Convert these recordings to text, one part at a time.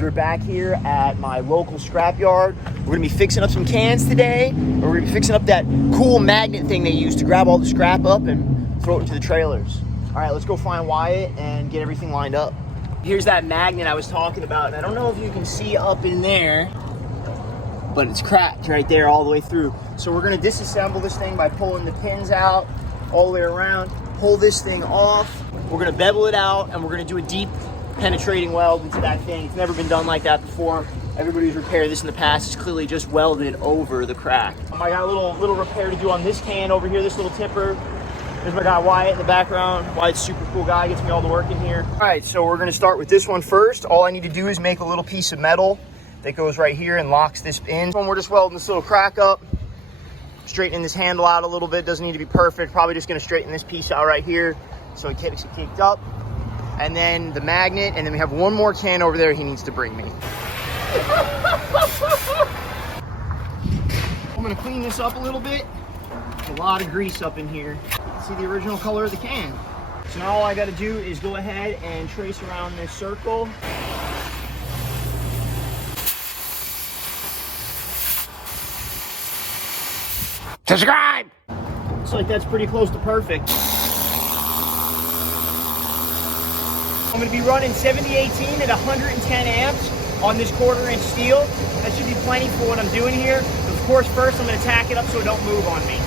We're back here at my local scrapyard. We're gonna be fixing up some cans today. We're gonna be fixing up that cool magnet thing they use to grab all the scrap up and throw it into the trailers. All right, let's go find Wyatt and get everything lined up. Here's that magnet I was talking about, and I don't know if you can see up in there, but it's cracked right there all the way through. So we're gonna disassemble this thing by pulling the pins out all the way around, pull this thing off. We're gonna bevel it out, and we're gonna do a deep penetrating weld into that thing. It's never been done like that before. Everybody who's repaired this in the past has clearly just welded over the crack. I got a little repair to do on this can over here, this little tipper. There's my guy Wyatt in the background. Wyatt's a super cool guy, gets me all the work in here. All right, so we're gonna start with this one first. All I need to do is make a little piece of metal that goes right here and locks this in. We're just welding this little crack up, straightening this handle out a little bit. Doesn't need to be perfect. Probably just gonna straighten this piece out right here so it gets it kicked up. And then the magnet, and then we have one more can over there he needs to bring me. I'm gonna clean this up a little bit. There's a lot of grease up in here. See the original color of the can. So now all I gotta do is go ahead and trace around this circle. Subscribe! Looks like that's pretty close to perfect. I'm going to be running 7018 at 110 amps on this 1/4-inch steel. That should be plenty for what I'm doing here. But of course, first I'm going to tack it up so it don't move on me.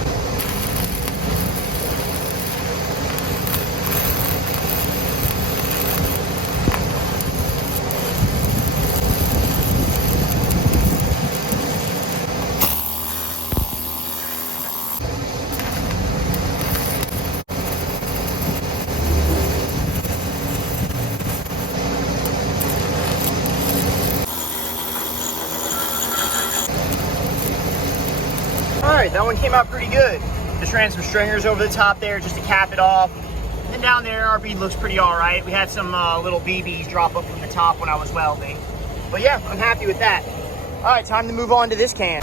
All right, that one came out pretty good. Just ran some stringers over the top there just to cap it off. And then down there, our bead looks pretty all right. We had some little BBs drop up from the top when I was welding. But yeah, I'm happy with that. All right, time to move on to this can.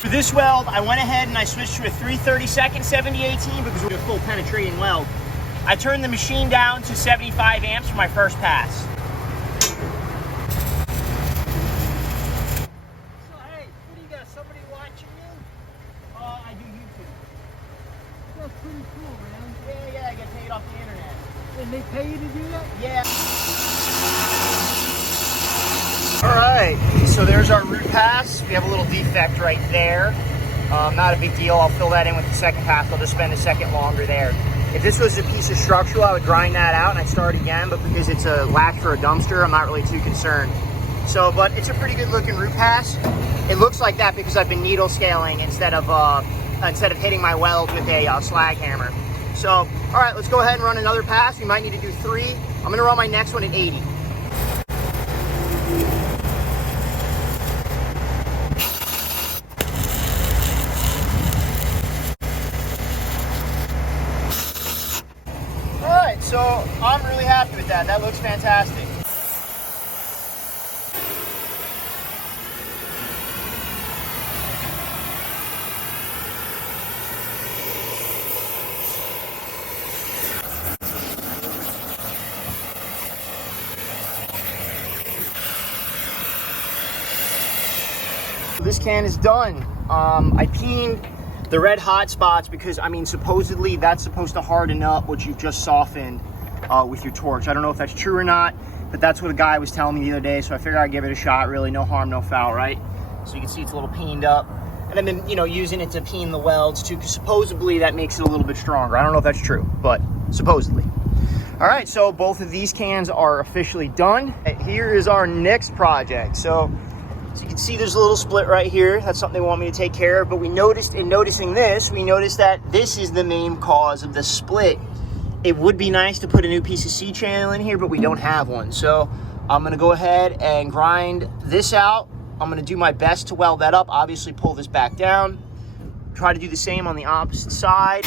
For this weld, I went ahead and I switched to a 3/32 7018 because we have a full penetrating weld. I turned the machine down to 75 amps for my first pass. And they pay you to do that? Yeah. All right, so there's our root pass. We have a little defect right there. Not a big deal. I'll fill that in with the second pass. I'll just spend a second longer there. If this was a piece of structural, I would grind that out and I'd start again, but because it's a latch for a dumpster, I'm not really too concerned. So, but it's a pretty good looking root pass. It looks like that because I've been needle scaling instead of hitting my weld with a slag hammer. So, all right, let's go ahead and run another pass. We might need to do 3. I'm gonna run my next one at 80. All right, so I'm really happy with that. That looks fantastic. This can is done. I peened the red hot spots because, I mean, supposedly that's supposed to harden up what you've just softened with your torch. I don't know if that's true or not, but that's what a guy was telling me the other day, so I figured I'd give it a shot. Really, no harm, no foul, right? So you can see it's a little peened up. And I've been, using it to peen the welds too, because supposedly that makes it a little bit stronger. I don't know if that's true, but supposedly. All right, so both of these cans are officially done. Here is our next project. So you can see there's a little split right here. That's something they want me to take care of. But we noticed, in noticing this, we noticed that this is the main cause of the split. It would be nice to put a new piece of C-channel in here, but we don't have one. So I'm gonna go ahead and grind this out. I'm gonna do my best to weld that up. Obviously pull this back down. Try to do the same on the opposite side.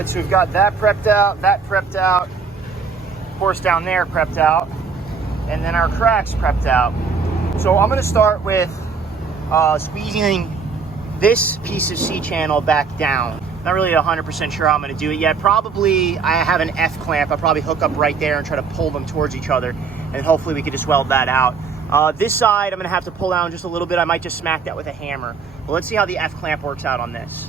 right, so we've got that prepped out, of course down there prepped out, and then our cracks prepped out. So I'm gonna start with squeezing this piece of C-channel back down. Not really 100% sure how I'm gonna do it yet. Probably, I have an F clamp. I'll probably hook up right there and try to pull them towards each other, and hopefully we can just weld that out. This side, I'm gonna have to pull down just a little bit. I might just smack that with a hammer. But let's see how the F clamp works out on this.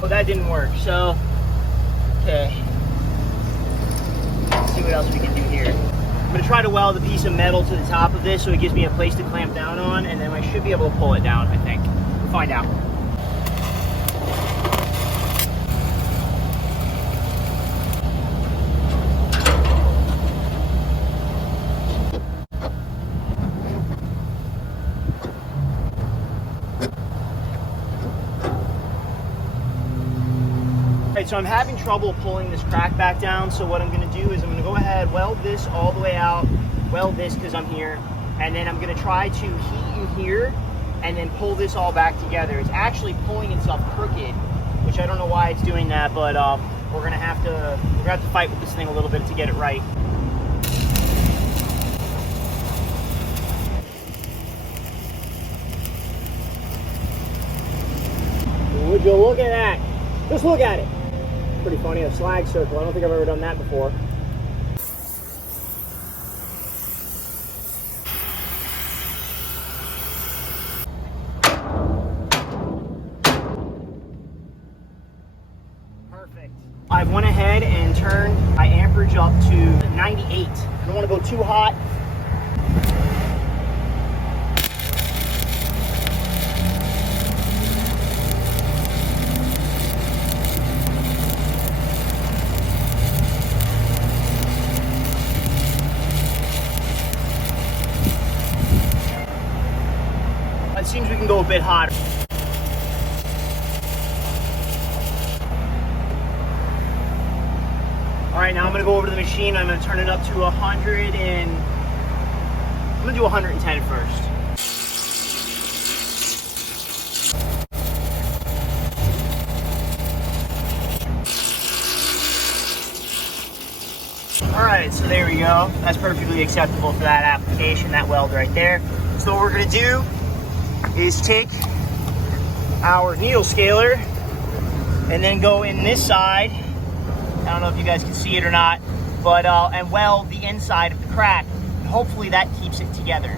Well, that didn't work, so, okay. Let's see what else we can do here. I'm gonna try to weld a piece of metal to the top of this so it gives me a place to clamp down on, and then I should be able to pull it down, I think. We'll find out. Alright, so I'm having trouble pulling this crack back down, so what I'm going to do is I'm going to go ahead, weld this all the way out, weld this because I'm here, and then I'm going to try to heat in here and then pull this all back together. It's actually pulling itself crooked, which I don't know why it's doing that, but we're going to have to fight with this thing a little bit to get it right. Would you look at that? Just look at it. Pretty funny, a slag circle. I don't think I've ever done that before. Perfect. I went ahead and turned my amperage up to 98. I don't want to go too hot. It seems we can go a bit hotter. All right, now I'm gonna go over to the machine. I'm gonna turn it up to 100 and I'm gonna do 110 first. All right, so there we go. That's perfectly acceptable for that application, that weld right there. So what we're gonna do is take our needle scaler and then go in this side. I don't know if you guys can see it or not, but and weld the inside of the crack. And hopefully that keeps it together.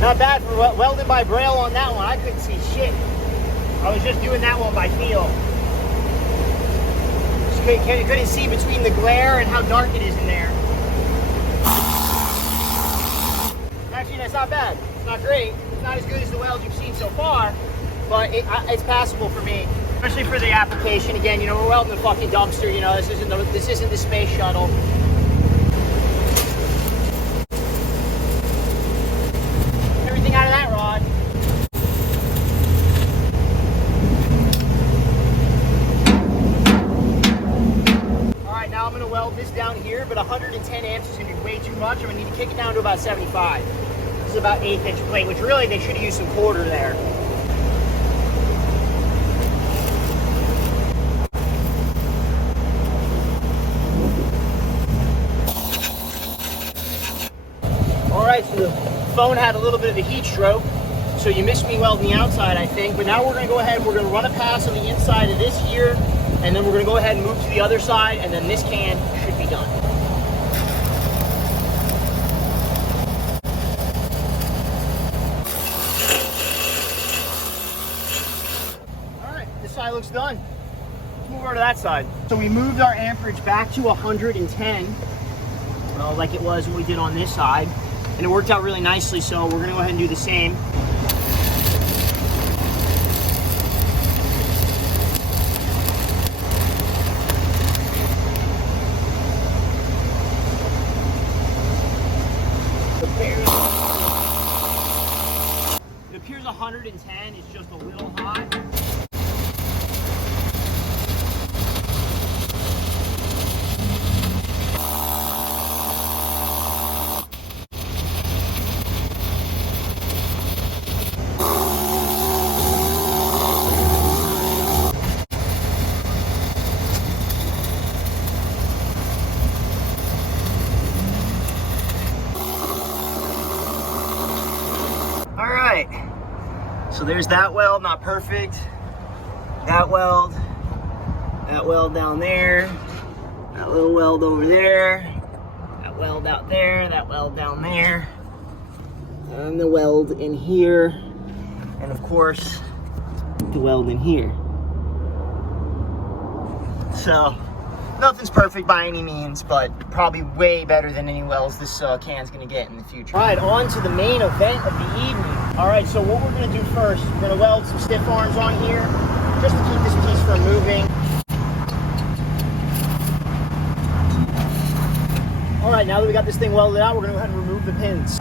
Not bad for welding by braille on that one. I couldn't see shit. I was just doing that one by feel. Just couldn't see between the glare and how dark it is in there. Actually, that's not bad. It's not great. It's not as good as the welds you've seen so far, but it's passable for me. Especially for the application. Again, you know, we're welding the fucking dumpster. You know, this isn't the space shuttle. Out of that rod. All right, now I'm going to weld this down here, but 110 amps is going to be way too much. I'm going to need to kick it down to about 75. This is about 1/8 inch plate, which really they should have used some quarter there. All right, so the phone had a little bit of a heat stroke, so you missed me welding the outside, I think. But now we're going to go ahead, we're going to run a pass on the inside of this here, and then we're going to go ahead and move to the other side, and then this can should be done. All right, this side looks done. Let's move over to that side. So we moved our amperage back to 110, like it was when we did on this side. and it worked out really nicely, so we're gonna go ahead and do the same. It appears 110 is just a little hot. So there's that weld, not perfect. That weld down there, that little weld over there, that weld out there, that weld down there, and the weld in here, and of course, the weld in here. So, nothing's perfect by any means, but probably way better than any welds this can's gonna get in the future. All right, on to the main event of the evening. All right, so what we're gonna do first, we're gonna weld some stiff arms on here, just to keep this piece from moving. All right, now that we got this thing welded out, we're gonna go ahead and remove the pins.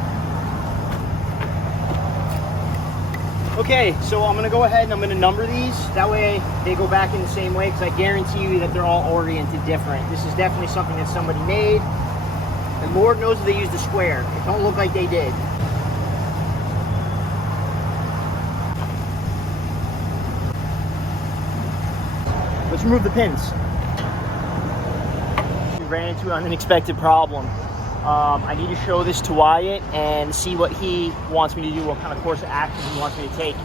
Okay, so I'm gonna go ahead and I'm gonna number these. That way they go back in the same way, because I guarantee you that they're all oriented different. This is definitely something that somebody made, and Lord knows that they used a square. It don't look like they did. Let's remove the pins. We ran into an unexpected problem. I need to show this to Wyatt and see what he wants me to do, what kind of course of action he wants me to take.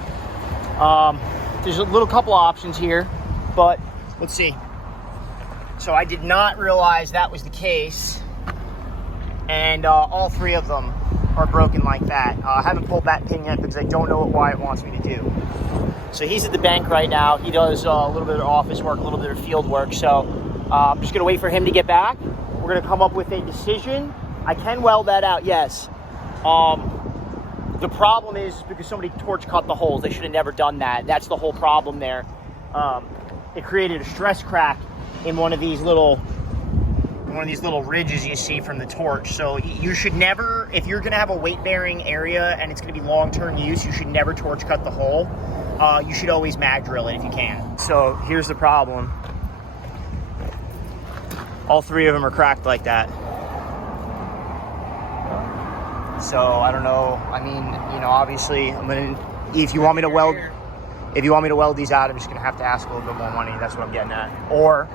There's a little couple options here, but let's see. So I did not realize that was the case, and all three of them are broken like that. I haven't pulled that pin yet because I don't know what Wyatt wants me to do. So he's at the bank right now. He does a little bit of office work, a little bit of field work. So I'm just gonna wait for him to get back. We're gonna come up with a decision. I can weld that out, yes. The problem is because somebody torch cut the holes. They should have never done that. That's the whole problem there. It created a stress crack in one of these little ridges you see from the torch. So you should never, if you're gonna have a weight bearing area and it's gonna be long-term use, you should never torch cut the hole. You should always mag drill it if you can. So here's the problem. All three of them are cracked like that. So I don't know. I mean, you know, obviously if you want me to weld these out, I'm just gonna have to ask a little bit more money. That's what I'm getting at. Or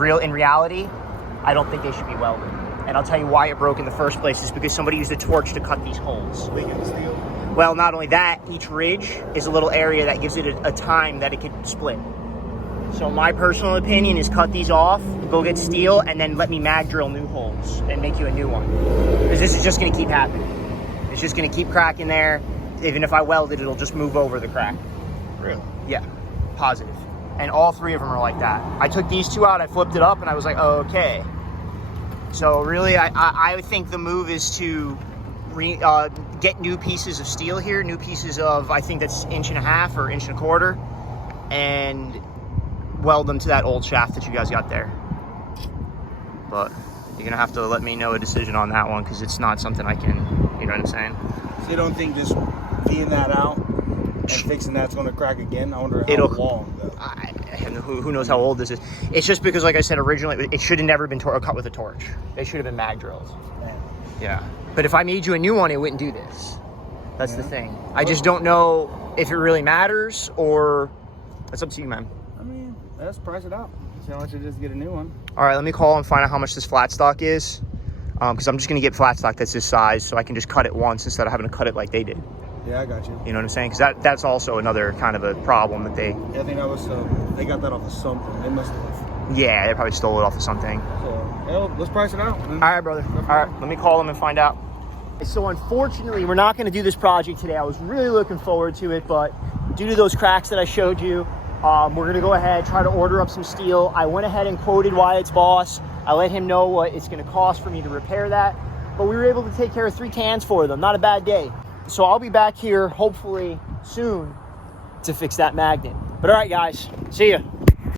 in reality, I don't think they should be welded. And I'll tell you why it broke in the first place is because somebody used a torch to cut these holes. Well, not only that, each ridge is a little area that gives it a time that it could split. So my personal opinion is cut these off, go get steel, and then let me mag drill new holes and make you a new one. Because this is just gonna keep happening. It's just gonna keep cracking there. Even if I weld it, it'll just move over the crack. Really? Yeah, positive. And all three of them are like that. I took these two out, I flipped it up, and I was like, oh, okay. So really, I think the move is to get new pieces of steel here, new pieces of, I think that's 1.5 or 1.25 inches, and weld them to that old shaft that you guys got there. But you're gonna have to let me know a decision on that one, because it's not something I can, you know what I'm saying? So you don't think just feeding that out and fixing that's gonna crack again? I wonder how long though. Who knows how old this is. It's just because, like I said, originally it should have never been cut with a torch. They should have been mag drills. Man. Yeah. But if I made you a new one, it wouldn't do this. That's the thing. I just don't know if it really matters, or it's up to you, man. I mean, let's price it out. See how much it is to get a new one. All right, let me call and find out how much this flat stock is. Because I'm just going to get flat stock that's this size, so I can just cut it once instead of having to cut it like they did. Yeah, I got you. You know what I'm saying? Because that's also another kind of a problem that they... Yeah, I think that was, they got that off of something. They must have. Yeah, they probably stole it off of something. So, yeah, let's price it out. All right, brother. All right, let me call them and find out. So unfortunately, we're not going to do this project today. I was really looking forward to it, but due to those cracks that I showed you, we're going to go ahead, try to order up some steel. I went ahead and quoted Wyatt's boss. I let him know what it's going to cost for me to repair that. but we were able to take care of 3 cans for them. Not a bad day. So I'll be back here hopefully soon to fix that magnet. But all right, guys, see ya.